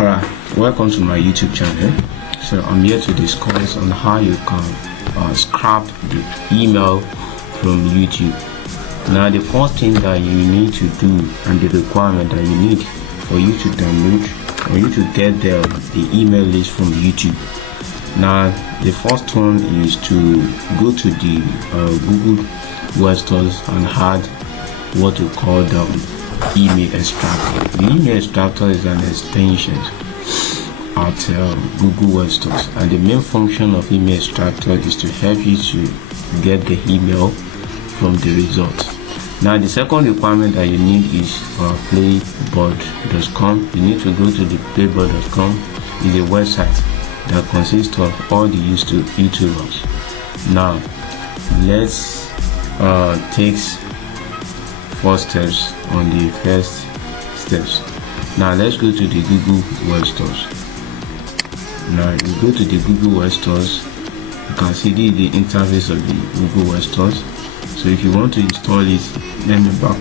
Alright, welcome to my YouTube channel. So I'm here to discuss on how you can scrap the email from YouTube. Now the first thing that you need to do and the requirement that you need for you to download or you to get the email list from YouTube. Now the first one is to go to the Google web stores and add what we call the email extractor. The email extractor is an extension at Google web stores, and the main function of email extractor is to help you to get the email from the results. Now the second requirement that you need is playboard.com. You need to go to the playboard.com. is a website that consists of all the YouTubers. Now let's take first steps on the first steps. Now let's go to the Google web stores. Now you go to the Google web stores, you can see the interface of the Google web stores. So if you want to install it, let me back.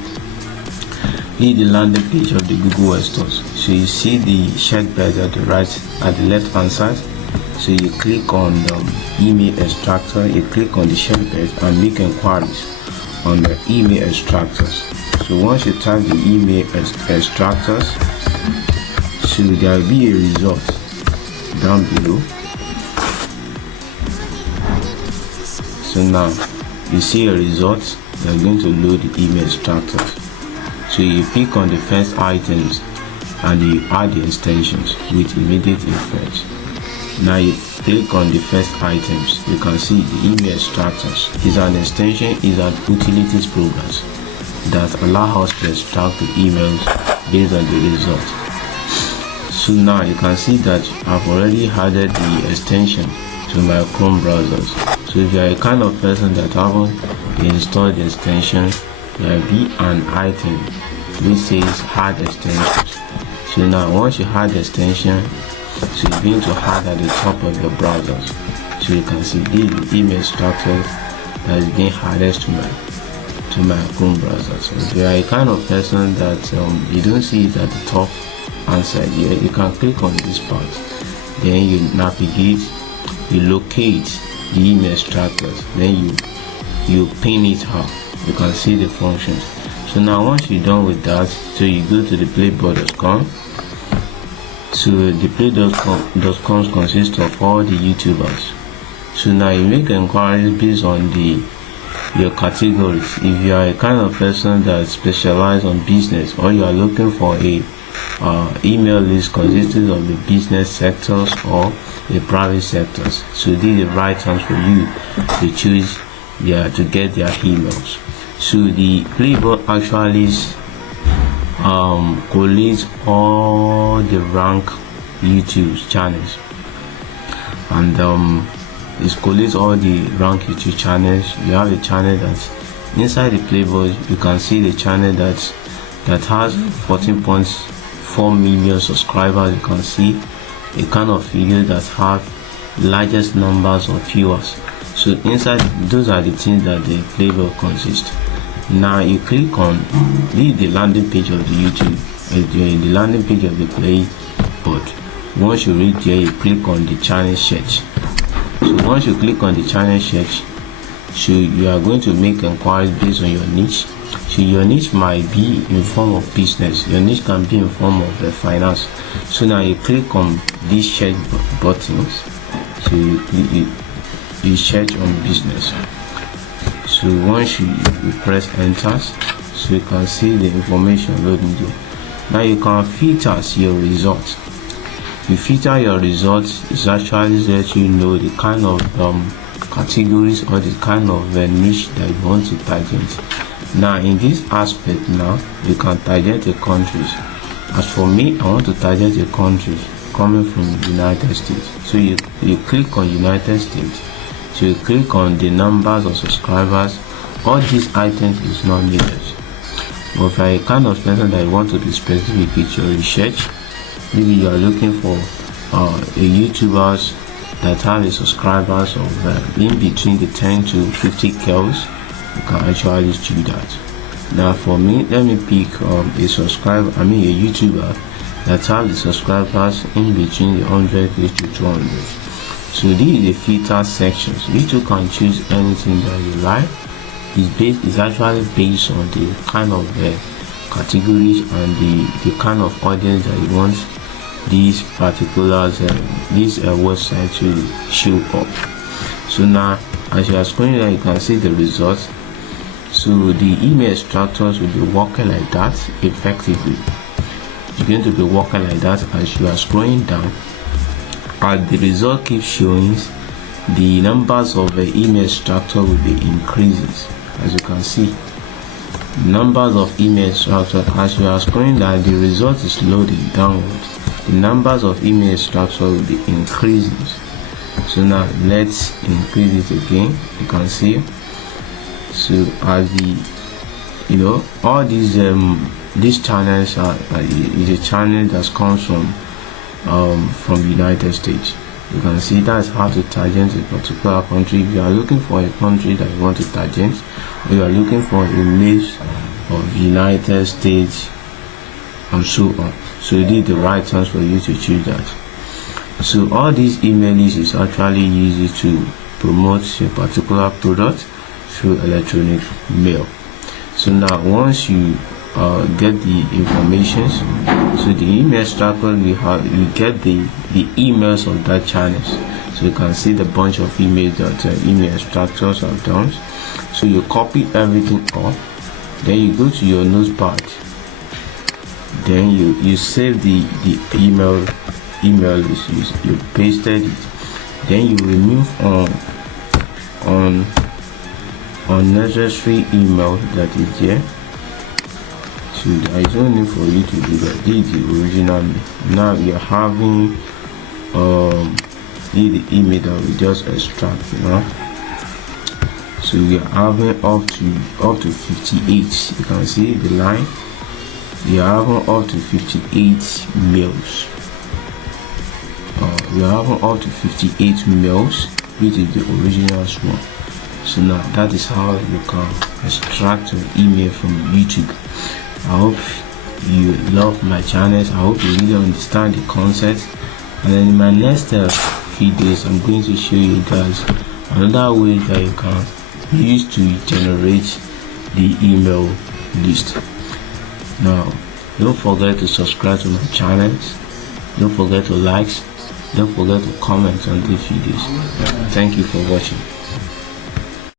This is the landing page of the Google web stores. So you see the checkbox at the right, at the left hand side. So you click on the email extractor, you click on the checkbox and make inquiries on the email extractors. So once you type the email extractors, so there will be a result down below. So now you see a result. You are going to load the email extractors. So you pick on the first items and you add the extensions with immediate effect. Now you click on the first items. You can see the email extractors is an extension, is an utilities programs that allow us to extract the emails based on the result. So now you can see that I've already added the extension to my Chrome browsers. So if you are a kind of person that haven't installed the extension, there will be an item which says add extensions. So now once you add the extension, so you're going to add at the top of your browsers. So you can see the email structure that is being added to my Chrome browser. So if you are a kind of person that you don't see it at the top hand side here, you can click on this part. Then you navigate, you locate the email extractors, then you pin it out. You can see the functions. So now once you're done with that, so you go to the playboard.com. So the play.com consists of all the YouTubers. So now you make inquiries based on your categories. If you are a kind of person that specializes on business, or you are looking for a email list consisting of the business sectors or the private sectors, so this is the right time for you to choose to get their emails. So the playboard actually collates all the rank YouTube channels, and it collates all the rank YouTube channels. You have a channel that's inside the playboard. You can see the channel that has 14.4 million subscribers. You can see a kind of video that have largest numbers of viewers. So inside, those are the things that the playboard consists. Now you click on the landing page of the YouTube, the landing page of the playboard. Once you reach there, you click on the channel search. So once you click on the channel search, so you are going to make inquiries based on your niche. So your niche might be in form of business, your niche can be in form of finance. So now you click on these search buttons. So you search on business. So once you press enter, so you can see the information loading there. Now you can filter your results. You filter your results, is actually let you know the kind of categories or the kind of niche that you want to target. Now in this aspect, now you can target the countries. As for me, I want to target the countries coming from the United States. So you click on United States. So you click on the numbers of subscribers. All these items is not needed. But if you are a kind of person that you want to be specific with your research, maybe you are looking for a YouTubers that have a subscribers of in between the 10 to 50 kills, you can actually do that. Now for me, let me pick a YouTuber that have the subscribers in between the 100k to 200. So this is the filter section. So YouTube can choose anything that you like. It's actually based on the kind of categories and the kind of audience that you want these particulars this website to show up. So now as you are scrolling there, you can see the results. So the email extractors will be working like that effectively. It's going to be working like that as you are scrolling down. As the result keeps showing, the numbers of the email extractor will be increasing. As you can see, numbers of email extractor, as you are scrolling down, the result is loading downwards. The numbers of email extractor will be increasing. So now let's increase it again. You can see. So as all these channels is a channel that comes from United States. You can see that's how to target a particular country. If you are looking for a country that you want to target, or you are looking for a list of United States and so on. So you did the right chance for you to choose that. So all these email lists is actually used to promote a particular product through electronic mail. So now once you get the information, so the email extractor you get the emails of that channel. So you can see the bunch of emails that email extractors have done. So you copy everything up, then you go to your Notepad, then you save the email list, you pasted it, then you remove unnecessary email that is there. So there is no need for you to do that. This is the original mail. Now you're having the email that we just extract, so we are having up to 58. You can see the line. We are having up to 58 mails. We are having up to 58 mails, which is the original one. So now that is how you can extract an email from YouTube. I hope you love my channels. I hope you really understand the concept. And then in my next videos, I'm going to show you guys another way that you can use to generate the email list. Now, don't forget to subscribe to my channels. Don't forget to like. Don't forget to comment on these videos. Thank you for watching.